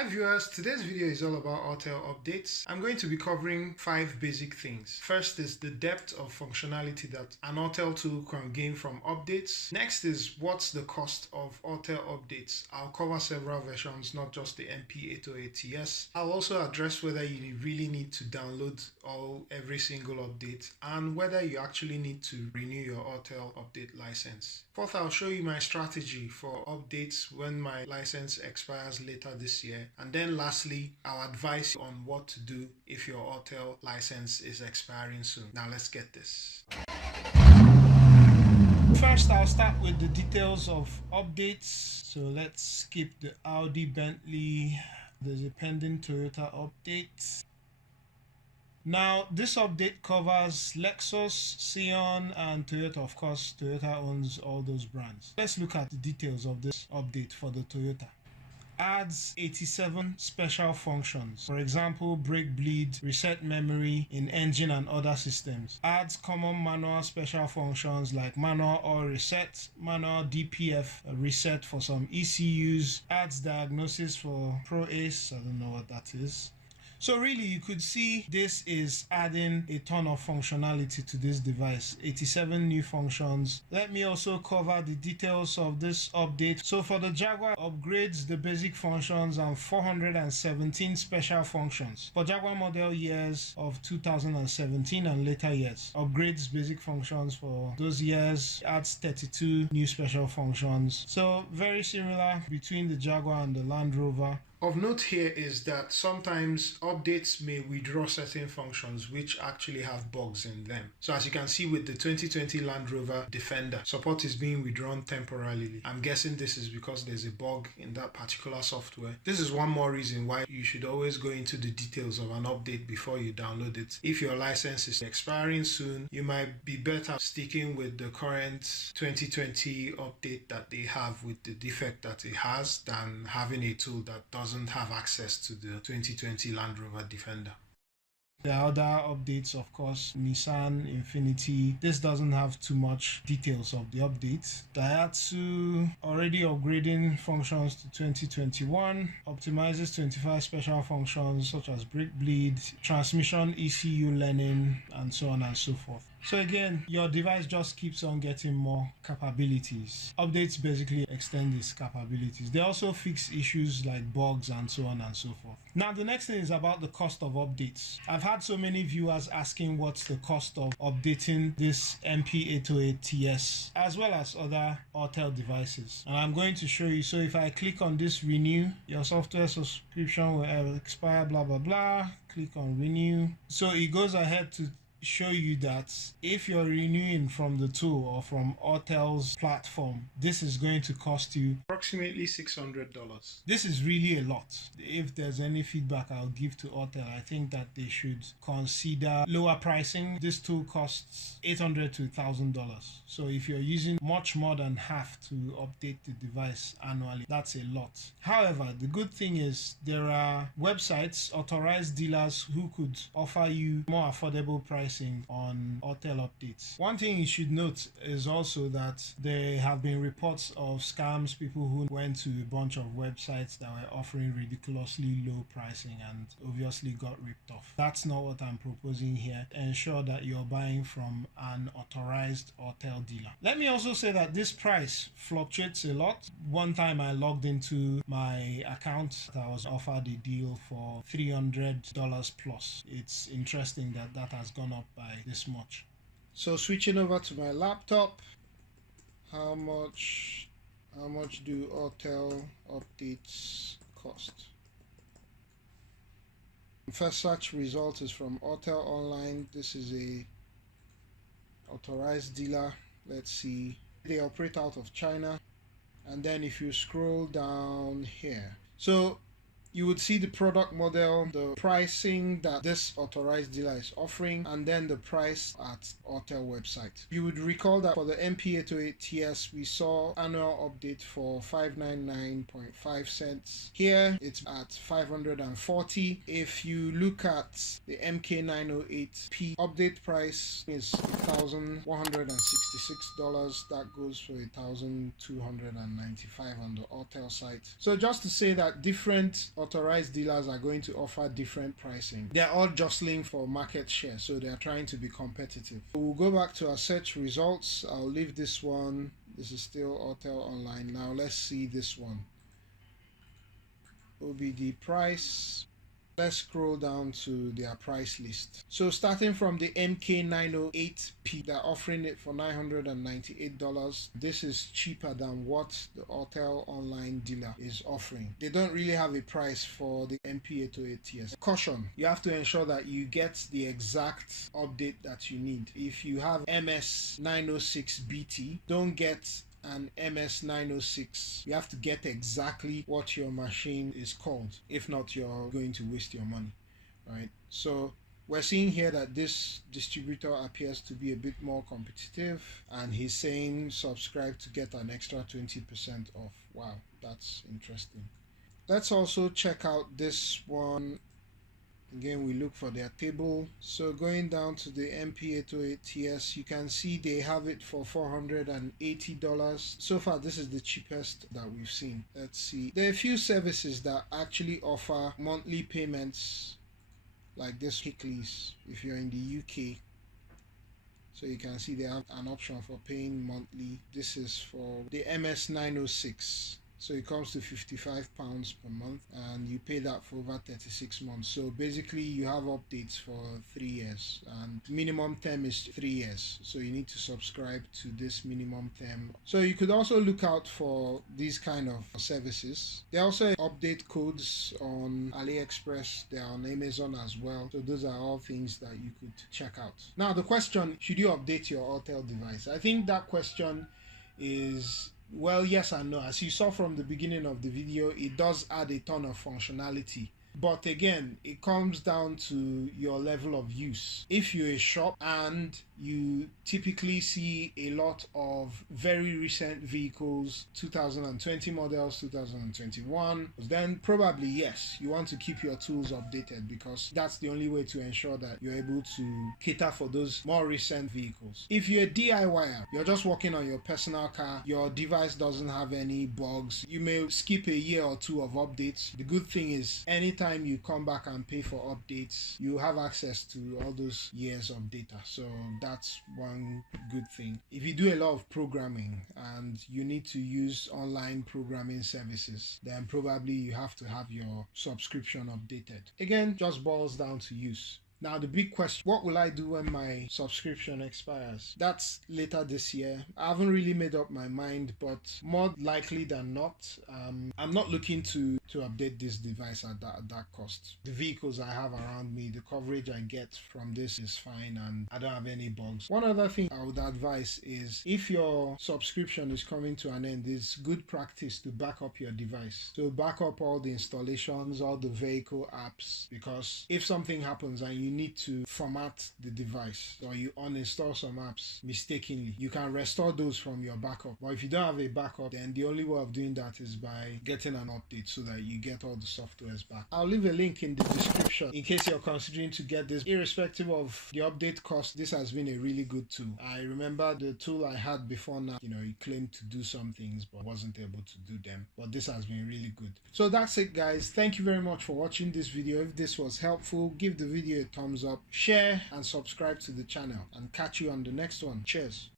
Hi viewers, today's video is all about Autel updates. I'm going to be covering 5 basic things. First is the depth of functionality that an Autel tool can gain from updates. Next is what's the cost of Autel updates. I'll cover several versions, not just the MP808TS. I'll also address whether you really need to download every single update and whether you actually need to renew your Autel update license. Fourth, I'll show you my strategy for updates when my license expires later this year. And then lastly, I'll advise you on what to do if your Autel license is expiring soon. Now let's get this. First, I'll start with the details of updates. So let's skip the Audi, Bentley. There's a pending Toyota update. Now, this update covers Lexus, Scion, and Toyota. Of course, Toyota owns all those brands. Let's look at the details of this update for the Toyota. Adds 87 special functions. For example, brake bleed, reset memory in engine and other systems. Adds common manual special functions like manual oil reset, manual DPF reset for some ECUs. Adds diagnosis for Pro Ace. I don't know what that is. So really, you could see this is adding a ton of functionality to this device, 87 new functions. Let me also cover the details of this update. So for the Jaguar, upgrades the basic functions and 417 special functions. For Jaguar model years of 2017 and later years, upgrades basic functions for those years, adds 32 new special functions. So very similar between the Jaguar and the Land Rover. Of note here is that sometimes updates may withdraw certain functions which actually have bugs in them. So as you can see with the 2020 Land Rover Defender, support is being withdrawn temporarily. I'm guessing this is because there's a bug in that particular software. This is one more reason why you should always go into the details of an update before you download it. If your license is expiring soon, you might be better sticking with the current 2020 update that they have with the defect that it has than having a tool that doesn't have access to the 2020 Land Rover Defender. The other updates, of course, Nissan, Infiniti. This doesn't have too much details of the update. Daihatsu already upgrading functions to 2021. Optimizes 25 special functions such as brake bleed, transmission ECU learning, and so on and so forth. So again, your device just keeps on getting more capabilities. Updates basically extend its capabilities. They also fix issues like bugs and so on and so forth. Now the next thing is about the cost of updates. I've had so many viewers asking what's the cost of updating this MP808TS as well as other Autel devices. And I'm going to show you. So if I click on this renew, your software subscription will expire, blah, blah, blah. Click on renew. So it goes ahead to show you that if you're renewing from the tool or from Autel's platform, this is going to cost you approximately $600. This is really a lot. If there's any feedback I'll give to Autel, I think that they should consider lower pricing. This tool costs $800 to $1,000. So if you're using much more than half to update the device annually, that's a lot. However, the good thing is there are websites, authorized dealers who could offer you more affordable prices on Autel updates. One thing you should note is also that there have been reports of scams, people who went to a bunch of websites that were offering ridiculously low pricing and obviously got ripped off. That's not what I'm proposing here. Ensure that you're buying from an authorized Autel dealer. Let me also say that this price fluctuates a lot. One time I logged into my account, I was offered a deal for $300 plus. It's interesting that that has gone up by this much. So switching over to my laptop, how much do Autel updates cost? First search result is from Autel Online. This is a authorized dealer. Let's see, they operate out of China. And then if you scroll down here, so you would see the product model, the pricing that this authorized dealer is offering, and then the price at Autel website. You would recall that for the MP808TS, we saw annual update for 599.5 cents. Here, it's at 540. If you look at the MK908P, update price is $1,166. That goes for $1,295 on the Autel site. So just to say that different authorized dealers are going to offer different pricing. They're all jostling for market share, so they're trying to be competitive. We'll go back to our search results. I'll leave this one. This is still Autel Online. Now let's see this one. OBD price. Let's scroll down to their price list. So starting from the MK908P, they're offering it for $998. This is cheaper than what the Autel Online dealer is offering. They don't really have a price for the MP808TS. Caution, you have to ensure that you get the exact update that you need. If you have MS906BT, don't get an MS906. You have to get exactly what your machine is called. If not, you're going to waste your money, right? So we're seeing here that this distributor appears to be a bit more competitive, and he's saying subscribe to get an extra 20% off. Wow, that's interesting. Let's also check out this one. Again, we look for their table. So going down to the MP808TS, you can see they have it for $480. So far, this is the cheapest that we've seen. Let's see. There are a few services that actually offer monthly payments, like this Hickley's, if you're in the UK. So you can see they have an option for paying monthly. This is for the MS906. So it comes to £55 per month, and you pay that for over 36 months. So basically you have updates for 3 years, and minimum term is 3 years. So you need to subscribe to this minimum term. So you could also look out for these kind of services. There are also update codes on AliExpress. They are on Amazon as well. So those are all things that you could check out. Now the question, should you update your Autel device? I think that question is, well, yes and no. As you saw from the beginning of the video, it does add a ton of functionality. But again, it comes down to your level of use. If you're a shop and you typically see a lot of very recent vehicles, 2020 models, 2021, then probably yes, you want to keep your tools updated, because that's the only way to ensure that you're able to cater for those more recent vehicles. If you're a DIYer, you're just working on your personal car, your device doesn't have any bugs, you may skip a year or two of updates. The good thing is, anytime you come back and pay for updates, you have access to all those years of data. So that's one good thing. If you do a lot of programming and you need to use online programming services, then probably you have to have your subscription updated. Again, just boils down to use. Now the big question, what will I do when my subscription expires? That's later this year. I haven't really made up my mind, but more likely than not, I'm not looking to update this device at that cost. The vehicles I have around me, the coverage I get from this is fine, and I don't have any bugs. One other thing I would advise is, if your subscription is coming to an end, it's good practice to back up your device. So back up all the installations, all the vehicle apps, because if something happens and you need to format the device, or you uninstall some apps mistakenly, you can restore those from your backup. But if you don't have a backup, then the only way of doing that is by getting an update so that you get all the softwares back. I'll leave a link in the description in case you're considering to get this. Irrespective of the update cost, this has been a really good tool. I remember the tool I had before now, it claimed to do some things but wasn't able to do them, but this has been really good. So that's it, guys. Thank you very much for watching this video. If this was helpful, give the video a thumbs up, share and subscribe to the channel, and catch you on the next one. Cheers.